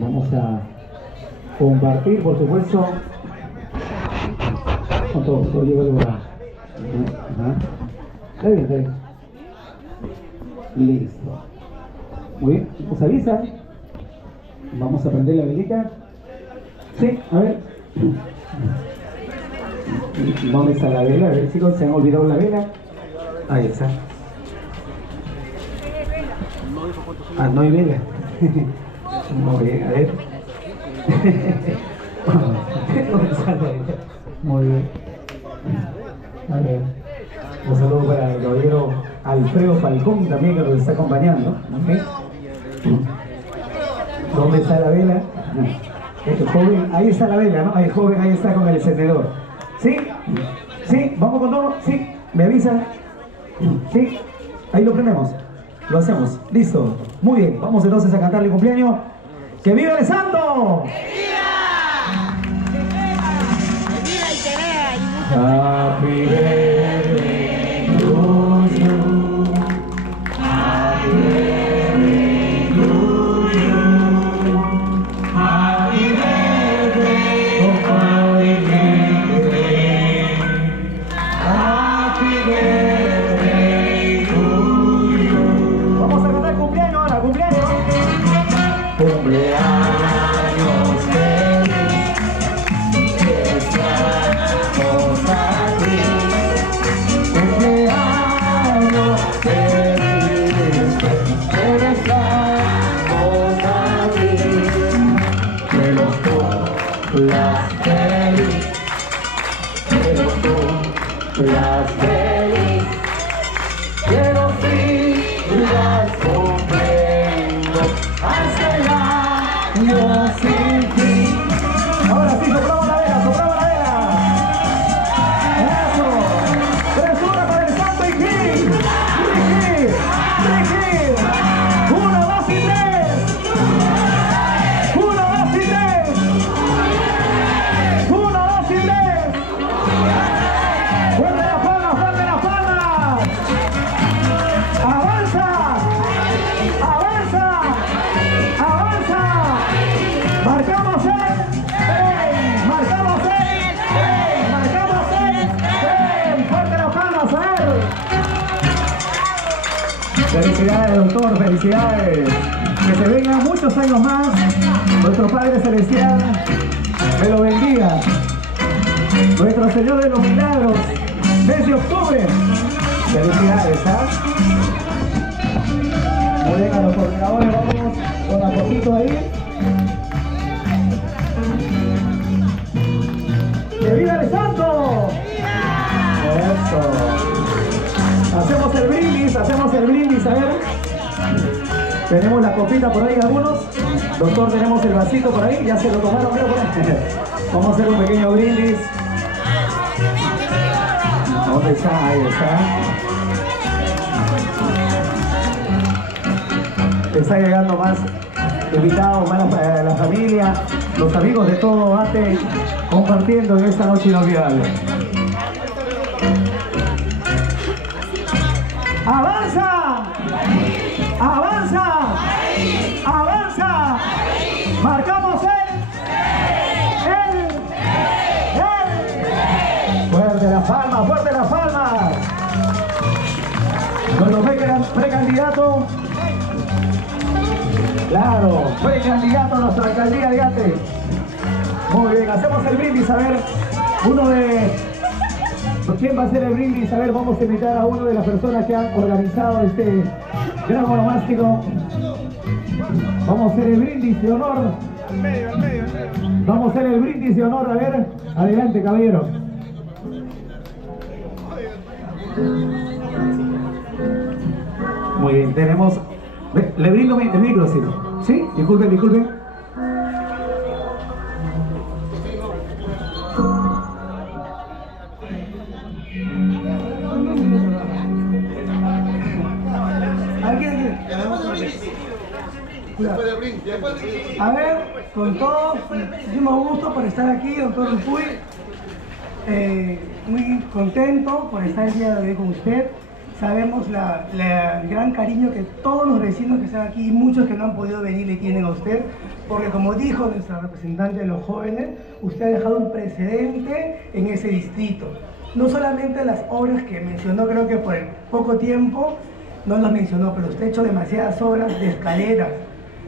Vamos a compartir, por supuesto, con todo lleva el lugar. Está bien, está bien. Listo. Muy bien, ¿nos avisan? Vamos a prender la velita. Sí, a ver. ¿Dónde está la vela? A ver, chicos, se han olvidado la vela. Ahí está. Ah, no hay vela. Muy bien, a ver. Muy bien. A ver. Un saludo para el caballero Alfredo Falcón también, que nos está acompañando. ¿Okay? ¿Dónde está la vela? Este joven, ahí está la vela, ¿no? El joven ahí está con el encendedor. ¿Sí? ¿Sí? ¿Vamos con todo? ¿Sí? ¿Me avisan? ¿Sí? Ahí lo prendemos. Lo hacemos. Listo. Muy bien. Vamos entonces a cantarle cumpleaños. ¡Que viva el santo! ¡Que viva! ¡Que viva y que vea! Happy birthday to you. Happy birthday to you. Happy birthday, oh happy birthday. Happy birthday to you. Vamos a cantar cumpleaños ahora, cumpleaños. Cumpleaños feliz, que estamos aquí. Cumpleaños feliz, que estamos aquí. Que los cumplas feliz, que los cumplas feliz, que los sigas cumpliendo hasta el año sin fin. Ahora sí, soplamos la vela, soplamos la vela. Eso. Presura para el santo y Ricky. Ricky. 1, 2 y 3. 1, 2 y 3. 1, 2 y 3. Fuerte la palma, fuerte la palma. Avanza. Avanza. Avanza. Marcamos marcamos marcamos fuerte las palmas, a ver. Felicidades, doctor, felicidades. Que se vengan muchos años más. Nuestro Padre Celestial me lo bendiga. Nuestro Señor de los Milagros, mes de octubre. Felicidades, ¿ah? Muy bien, a los coordinadores, vamos con la fotito ahí. ¡Que viva el santo! Eso. Hacemos el brindis, a ver. Tenemos la copita por ahí algunos. Doctor, tenemos el vasito por ahí. Ya se lo tomaron, creo, por ahí. Vamos a hacer un pequeño brindis. ¿Dónde está? Ahí está. Está llegando más invitados, más la familia, los amigos de todo ATE, compartiendo en esta noche inolvidable. ¡Avanza! ¡Avanza! ¡Avanza! ¡Marcamos el! ¡Fuerte la palma, fuerte la palma! Nuestro precandidato. Claro, precandidato a nuestra alcaldía de ATE. Muy bien, hacemos el brindis, a ver, ¿quién va a hacer el brindis? A ver, vamos a invitar a uno de las personas que han organizado este gran onomástico. Vamos a hacer el brindis de honor. Al medio. Vamos a hacer el brindis de honor, a ver, adelante, caballero. Muy bien, tenemos... Le brindo el micro, ¿sí? ¿Sí? Disculpen. A ver, con todo, muchísimo gusto por estar aquí, doctor Dupuy. Muy contento por estar el día de hoy con usted. sabemos el gran cariño que todos los vecinos que están aquí y muchos que no han podido venir le tienen a usted, porque como dijo nuestra representante de los jóvenes, usted ha dejado un precedente en ese distrito. No solamente las obras que mencionó, creo que por el poco tiempo no las mencionó, pero usted ha hecho demasiadas obras de escaleras,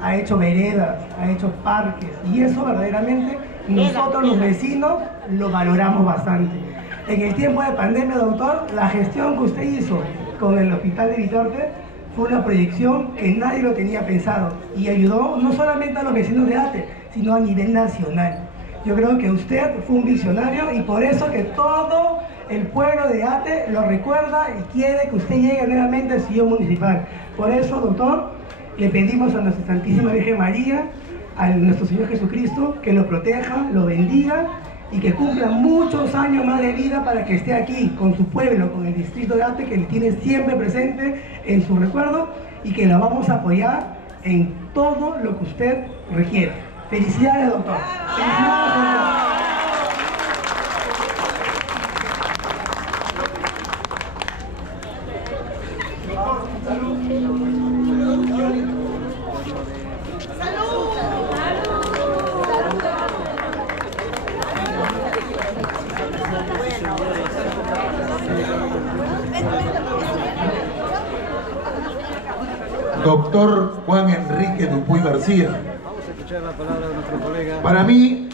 ha hecho veredas, ha hecho parques, y eso verdaderamente nosotros los vecinos lo valoramos bastante. En el tiempo de pandemia, doctor, la gestión que usted hizo con el hospital de Vitarte fue una proyección que nadie lo tenía pensado y ayudó no solamente a los vecinos de Ate, sino a nivel nacional. Yo creo que usted fue un visionario y por eso que todo el pueblo de Ate lo recuerda y quiere que usted llegue nuevamente al sillón municipal. Por eso, doctor, le pedimos a nuestra Santísima Virgen María, a nuestro Señor Jesucristo, que lo proteja, lo bendiga y que cumpla muchos años más de vida para que esté aquí con su pueblo, con el distrito de Ate, que le tiene siempre presente en su recuerdo y que la vamos a apoyar en todo lo que usted requiera. Felicidades, doctor. Felicidades, doctor. Doctor Juan Enrique Dupuy García. Vamos a escuchar la palabra de nuestro colega. Para mí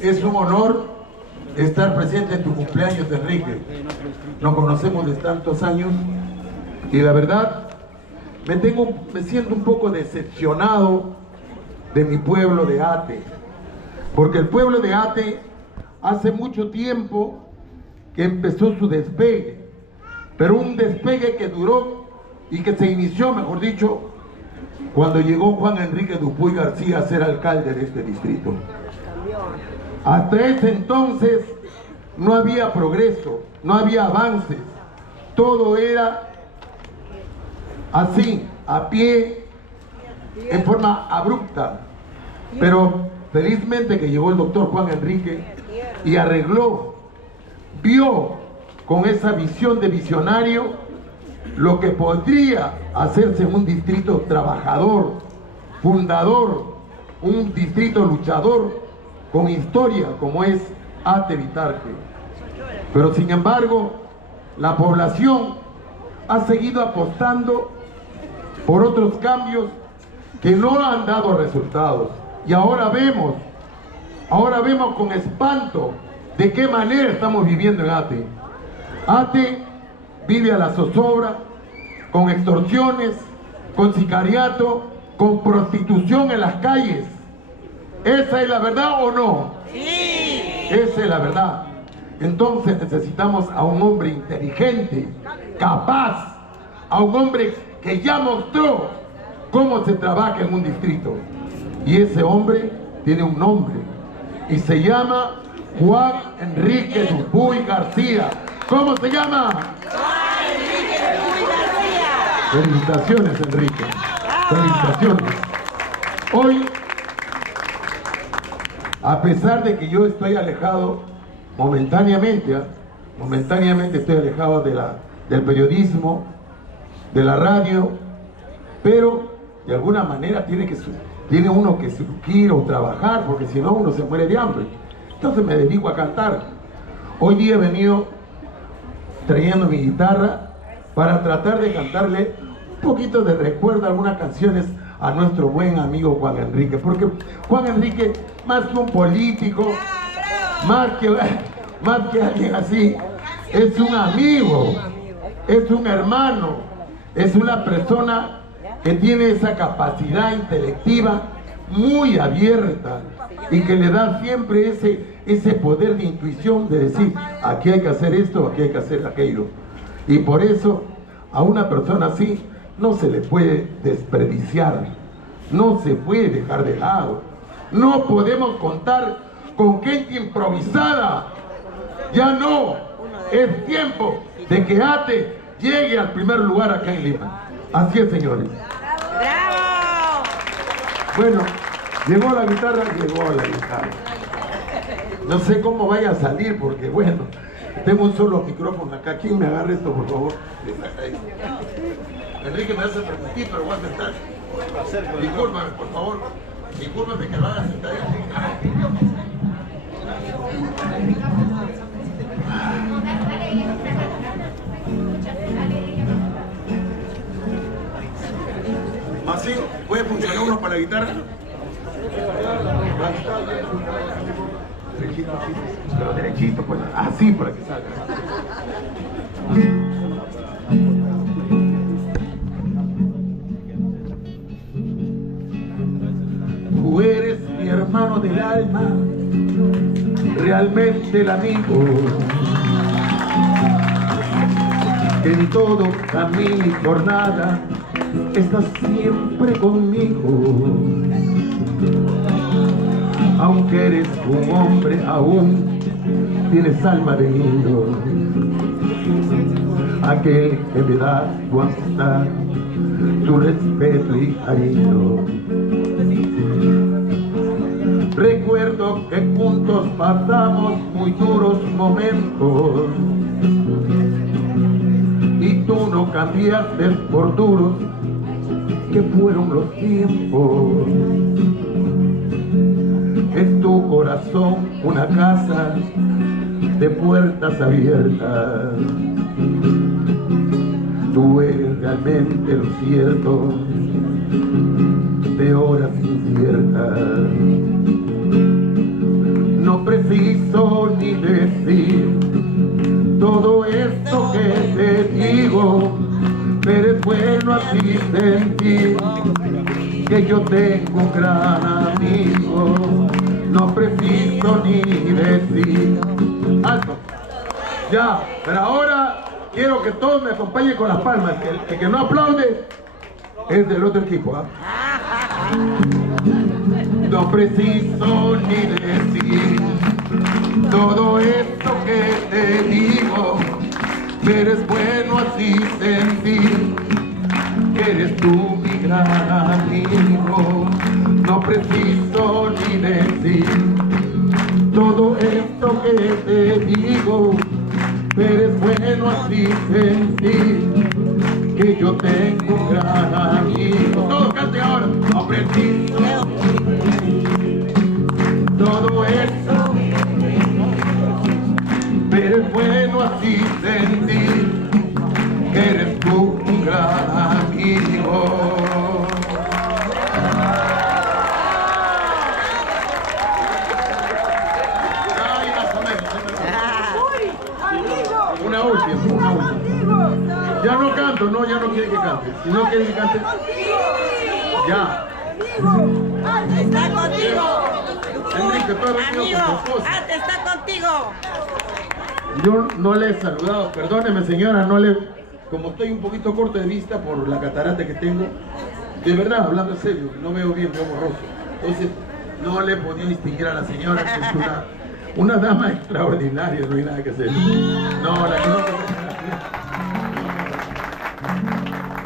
es un honor estar presente en tu cumpleaños, Enrique. Nos conocemos de tantos años y la verdad me siento un poco decepcionado de mi pueblo de Ate, porque el pueblo de Ate hace mucho tiempo que empezó su despegue, pero un despegue que duró y que se inició, mejor dicho, cuando llegó Juan Enrique Dupuy García a ser alcalde de este distrito. Hasta ese entonces no había progreso, no había avances, todo era así, a pie, en forma abrupta. Pero felizmente que llegó el doctor Juan Enrique y arregló, vio con esa visión de visionario lo que podría hacerse en un distrito trabajador, fundador, un distrito luchador con historia como es Ate Vitarte. Pero sin embargo, la población ha seguido apostando por otros cambios que no han dado resultados. Y ahora vemos con espanto de qué manera estamos viviendo en Ate. Ate vive a la zozobra, con extorsiones, con sicariato, con prostitución en las calles. ¿Esa es la verdad o no? Sí. Esa es la verdad. Entonces necesitamos a un hombre inteligente, capaz, a un hombre que ya mostró cómo se trabaja en un distrito. Y ese hombre tiene un nombre y se llama Juan Enrique Dupuy García. ¿Cómo se llama? Juan Enrique Dupuy García. Felicitaciones, Enrique. Felicitaciones. Hoy, a pesar de que yo estoy alejado momentáneamente estoy alejado del periodismo, de la radio, pero de alguna manera tiene uno que surgir o trabajar, porque si no uno se muere de hambre. Entonces me dedico a cantar. Hoy día he venido trayendo mi guitarra para tratar de cantarle un poquito de recuerdo a algunas canciones a nuestro buen amigo Juan Enrique, porque Juan Enrique, más que un político, más que alguien así, es un amigo, es un hermano, es una persona que tiene esa capacidad intelectiva muy abierta y que le da siempre ese poder de intuición de decir, aquí hay que hacer esto, aquí hay que hacer aquello. Y por eso a una persona así no se le puede desperdiciar, no se puede dejar de lado. No podemos contar con gente improvisada. Ya no, es tiempo de que Ate llegue al primer lugar acá en Lima. Así es, señores. ¡Bravo! Bueno, llegó la guitarra. No sé cómo vaya a salir, porque bueno, Tengo un solo micrófono acá. ¿Quién me agarra esto, por favor? Enrique me hace permitir, pero voy a sentar. Discúlpame, por favor. Discúlpame que me haga sentar. ¿Así? ¿Puede funcionar uno para la guitarra? Derechito, así. Pero derechito, pues así para que salga. Tú eres mi hermano del alma, realmente el amigo, que en todo camino y jornada estás siempre conmigo. Aunque eres un hombre, aún tienes alma de niño. Aquel que me da tu amistad, tu respeto y cariño. Recuerdo que juntos pasamos muy duros momentos y tú no cambiaste por duros que fueron los tiempos. En tu corazón una casa de puertas abiertas. Tú eres realmente lo cierto de horas inciertas. No preciso ni decir todo esto que te digo, pero es bueno así sentir que yo tengo un gran amigo. No preciso ni decir. Alto. Ya, pero ahora quiero que todos me acompañen con las palmas. El que no aplaude es del otro equipo, ¿ah? No preciso ni decir todo esto que te digo, pero es bueno así sentir que eres tú mi gran amigo. No preciso ni decir todo esto que te digo, pero es bueno así sentir que yo tengo un gran amigo. Todos canten ahora. No preciso todo esto, pero es bueno así sentir que eres tú un gran amigo. Una última. Ya no canto, no, ya no quieren que cante. Si no quieren que cante, ya. Está contigo. Enrique, tú has venido Amigo, con tu esposa. Arte está contigo. Yo no le he saludado, perdóneme señora, como estoy un poquito corto de vista por la catarata que tengo, de verdad, hablando en serio, no veo bien, veo borroso. Entonces, no le he podido distinguir a la señora, que es una dama extraordinaria, no hay nada que hacer. No, la conozco.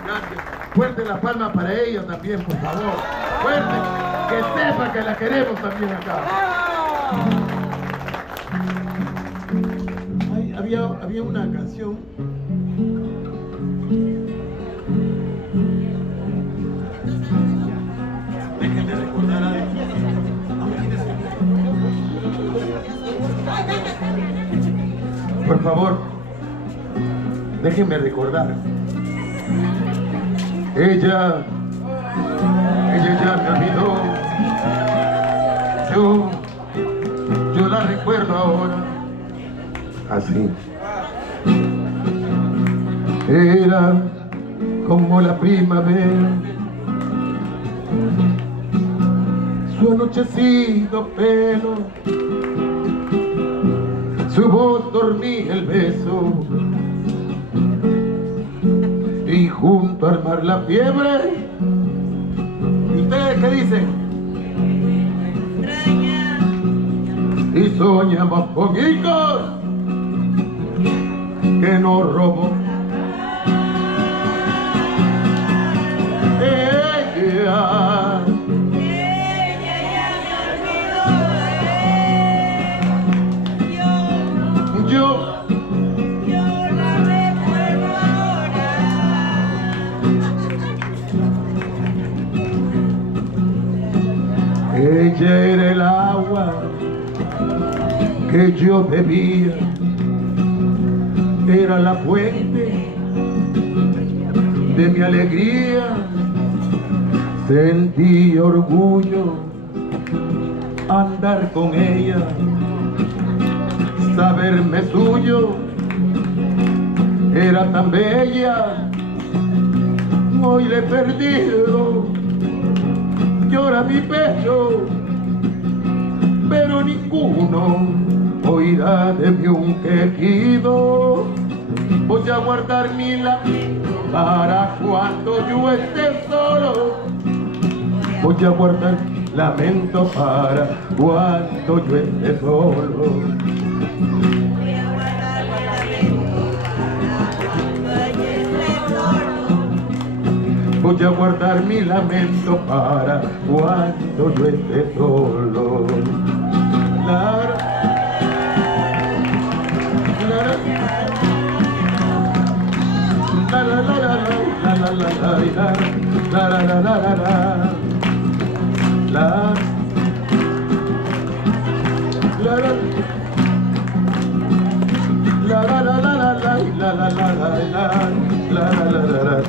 Gracias. Fuerte la palma para ella también, por favor. Fuerte, que sepa que la queremos también acá. Había una canción. Déjenme recordar algo. Por favor, déjenme recordar. Ella ya me olvidó. Yo la recuerdo ahora. Así. Era como la primavera, su anochecido pelo, su voz dormía el beso, y junto al mar la fiebre. ¿Y ustedes qué dicen? Y soñamos con hijos que nos robó ella. Yo Ella era el agua que yo bebía, era la fuente de mi alegría. Sentí orgullo andar con ella, saberme suyo, era tan bella. Hoy le he perdido, llora mi pecho, pero ninguno oirá de mí un quejido. Voy a guardar mi lamento para cuando yo esté solo. Voy a guardar lamento para cuando yo esté solo. Voy a guardar mi lamento para cuando yo esté solo. La, la, la, la, la, la, la, la, la, la, la, la, la, la. La la la la la la la la la la la la.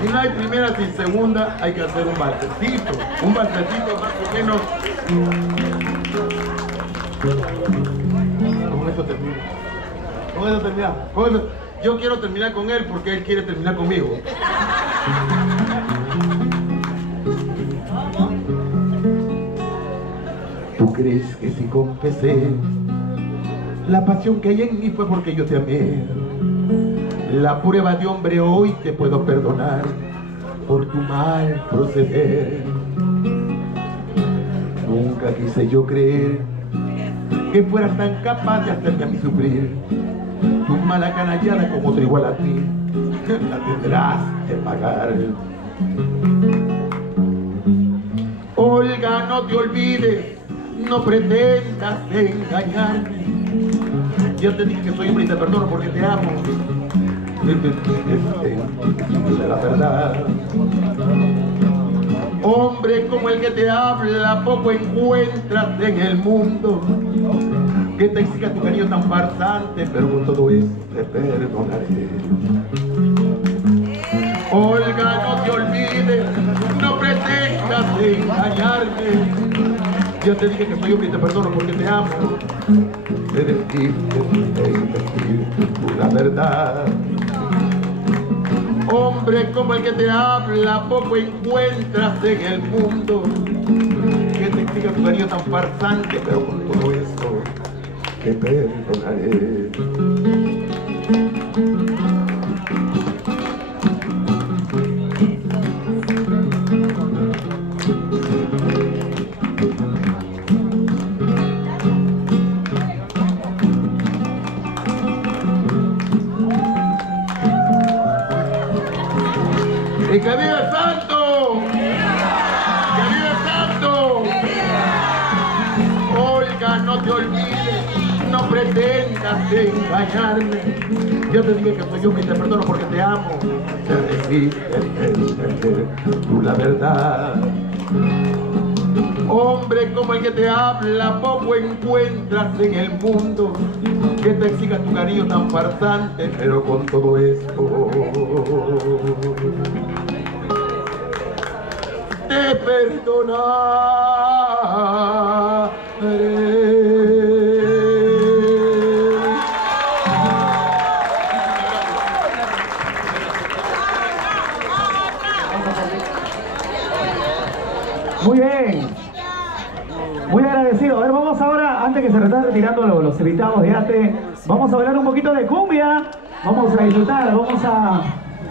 Si no hay primeras y segundas, hay que hacer un balsecito más o menos. Con eso termino. Con eso terminamos. Con eso. Yo quiero terminar con él porque él quiere terminar conmigo. ¿Tú crees que si confesé la pasión que hay en mí fue porque yo te amé? La prueba de hombre hoy te puedo perdonar por tu mal proceder. Nunca quise yo creer que fueras tan capaz de hacerme a mí sufrir. Tu mala canallada con otro igual a ti la tendrás que pagar. Olga, no te olvides, no pretendas engañarme. Ya te dije que soy hombre y te perdono porque te amo. Es la verdad. Hombre como el que te habla poco encuentras en el mundo, que te exija tu cariño tan farsante, pero con todo eso te perdonaré. Olga, no te olvides, no pretendas engañarme. Ya te dije que soy hombre y te perdono porque te amo. Te decir la verdad. Hombre como el que te habla poco encuentras en el mundo, que te exija tu cariño tan farsante, pero con todo eso te perdonaré. ¡Y que viva el santo! ¡Que viva el santo! Olga, no te olvides, no pretendas engañarme. Yo te dije que soy yo que te perdono porque te amo. Te decir tú la verdad. Hombre como el que te habla poco encuentras en el mundo, que te exija tu cariño tan farsante, pero con todo esto te perdonaré. Muy bien. Muy agradecido. A ver, vamos ahora, antes que se están retirando los invitados de ATE, vamos a bailar un poquito de cumbia. Vamos a disfrutar, vamos a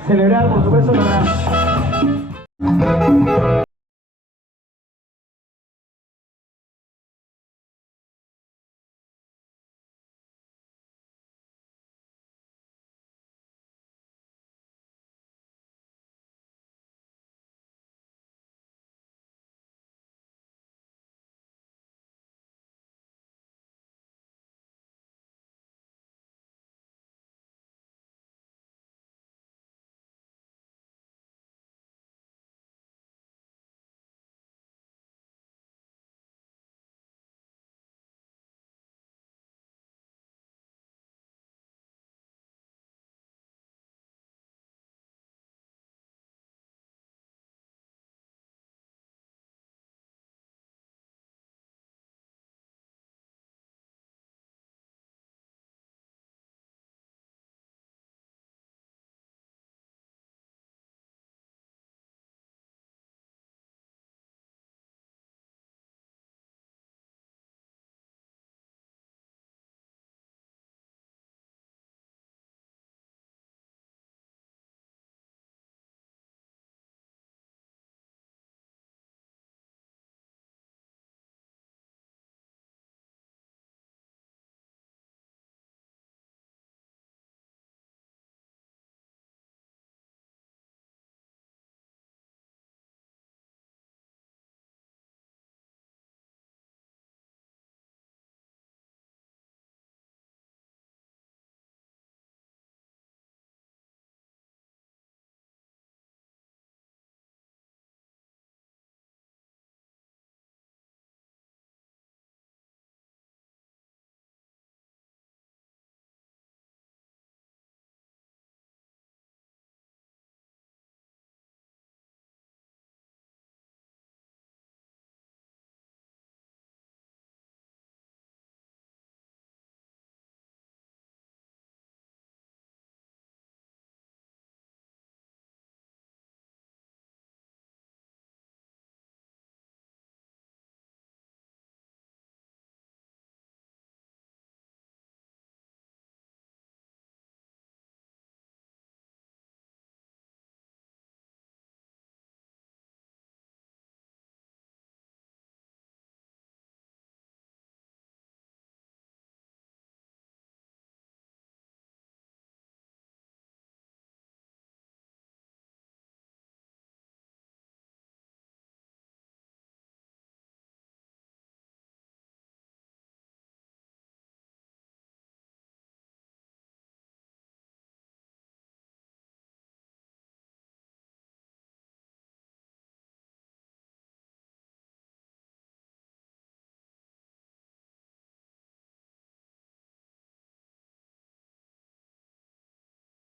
celebrar, por supuesto, la...